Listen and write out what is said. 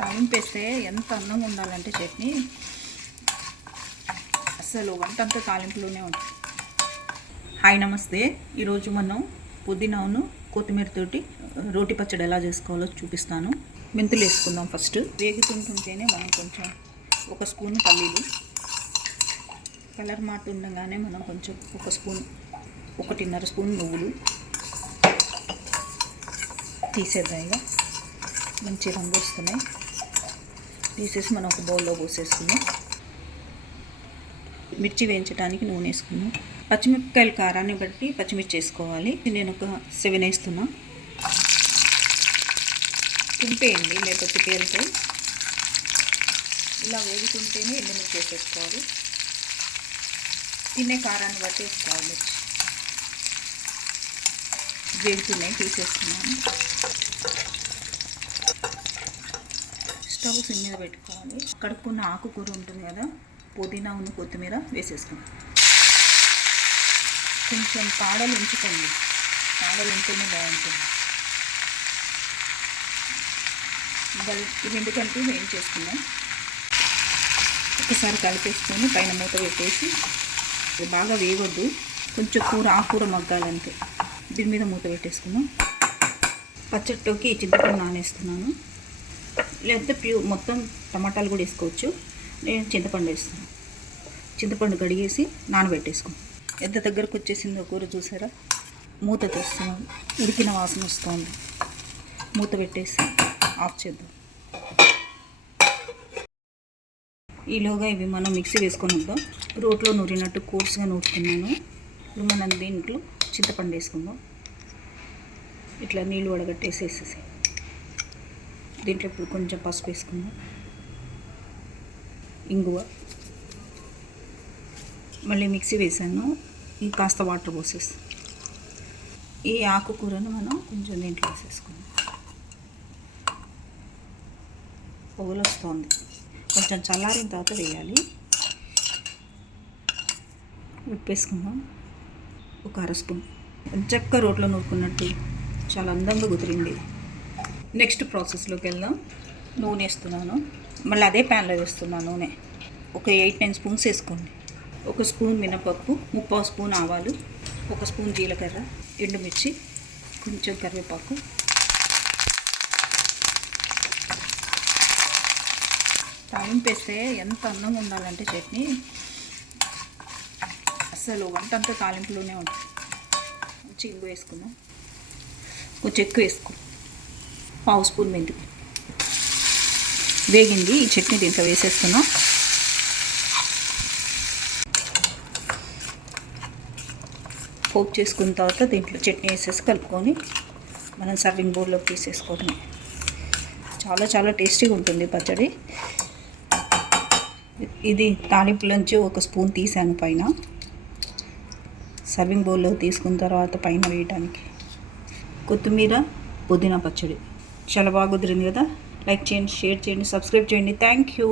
తాలింపు వేస్తే ఎంత అందంగా ఉండాలంటే చట్నీ అసలు వంట అంతా తాలింపులోనే ఉంటుంది. హాయ్ నమస్తే. ఈరోజు మనం పుదీనాను కొత్తిమీరతోటి రోటి పచ్చడి ఎలా చేసుకోవాలో చూపిస్తాను. మెంతులు వేసుకుందాం. ఫస్ట్ వేగుతుంటుంటేనే మనం కొంచెం ఒక స్పూన్ పల్లీలు, కలర్ మాట ఉండగానే మనం కొంచెం ఒక స్పూన్ 1.5 స్పూన్ నువ్వులు తీసేద్దాం. ఇక మంచి రంగు వస్తున్నాయి. తీసేసి మనం ఒక బౌల్లో పోసేసుకుందాం. మిర్చి వేయించడానికి నూనె వేసుకుందాం. పచ్చిమిరపకాయల కారాన్ని బట్టి పచ్చిమిర్చి వేసుకోవాలి. నేను ఒక 7 వేస్తున్నా. తుంపేయండి, లేకపోతే పేరుతో ఇలా వేగుతుంటేనే ఎండుమిర్చి వేసేసుకోవాలి. తినే కారాన్ని బట్టి వేసుకోవాలి. మిర్చి వేగుతున్నాయి, తీసేస్తున్నాను. స్టవ్ సిమ్ మీద పెట్టుకోవాలి. కడుక్కున్న ఆకుకూర ఉంటుంది కదా, పుదీనా ఉన్న కొత్తిమీర వేసేసుకుందాం. కొంచెం పాడలు ఉంచుకోండి, పాడలు ఉంటేనే బాగుంటుంది. ఇవి ఎందుకంటే వేయించేసుకుందాం. ఒకసారి కలిపేసుకొని పైన మూత పెట్టేసి, బాగా వేయవద్దు, కొంచెం ఆకుకూర మగ్గాలంతే. దీని మీద మూత పెట్టేసుకుందాం. పచ్చడిలోకి చింతపండు నానేస్తున్నాను, లేకపోతే మొత్తం టమాటాలు కూడా వేసుకోవచ్చు. నేను చింతపండు వేస్తున్నాను. చింతపండు కడిగేసి నానబెట్టేసుకున్నాను. ఎంత దగ్గరకు వచ్చేసిందో కూర చూసారా? మూత తెస్తున్నాను, ఉడికిన వాసన వస్తుంది. మూత పెట్టేసి ఆఫ్ చేద్దాం. ఈలోగా ఇవి మనం మిక్సీ వేసుకొని వద్దాం. రోట్లో నూరినట్టు కోర్స్గా నూరుతున్నాను. ఇప్పుడు మనం దీంట్లో చింతపండు వేసుకుందాం. ఇట్లా నీళ్ళు వడగట్టేసేసేసి దీంట్లో ఇప్పుడు కొంచెం పసుపు వేసుకుందాం, ఇంగువ, మళ్ళీ మిక్సీ వేసాను. ఈ కాస్త వాటర్ పోసేసి ఈ ఆకుకూరను మనం కొంచెం దీంట్లో వేసేసుకుందాం. పొగలు వస్తుంది, కొంచెం చల్లారిన తర్వాత వేయాలి. ఉప్పు వేసుకుందాం, ఒక 1/2 స్పూన్. చక్క రోట్లో నూరుకున్నట్టు చాలా అందంగా కుదిరింది. నెక్స్ట్ ప్రాసెస్లోకి వెళ్దాం. నూనె వేస్తున్నాను, మళ్ళీ అదే ప్యాన్లో వేస్తున్నాను నూనె. ఒక 8-9 స్పూన్స్ వేసుకోండి. 1 స్పూన్ మినపప్పు, 3/4 స్పూన్ ఆవాలు, 1 స్పూన్ జీలకర్ర, ఎండుమిర్చి, కొంచెం కరివేపాకు. తాలింపు వేస్తే ఎంత అందంగా ఉండాలంటే చట్నీ అసలు వంట అంతా తాలింపులోనే ఉంటుంది. మంచి ఇంగు వేసుకుందాం, కొంచెం ఎక్కువ వేసుకో. 1/2 స్పూన్ మెంతి. వేగింది. ఈ చట్నీ దీంట్లో వేసేస్తున్నాం. పోపు చేసుకున్న తర్వాత దీంట్లో చట్నీ వేసేసి కలుపుకొని మనం సర్వింగ్ బౌల్లోకి తీసేసుకోవడమే. చాలా చాలా టేస్టీగా ఉంటుంది పచ్చడి. ఇది తాలింపులోంచి 1 స్పూన్ తీసాను పైన. సర్వింగ్ బౌల్లో తీసుకున్న తర్వాత పైన వేయడానికి కొత్తిమీర పుదీనా పచ్చడి చాలా బాగా కుదిరింది కదా. లైక్ చేయండి, షేర్ చేయండి, సబ్స్క్రైబ్ చేయండి. Thank you.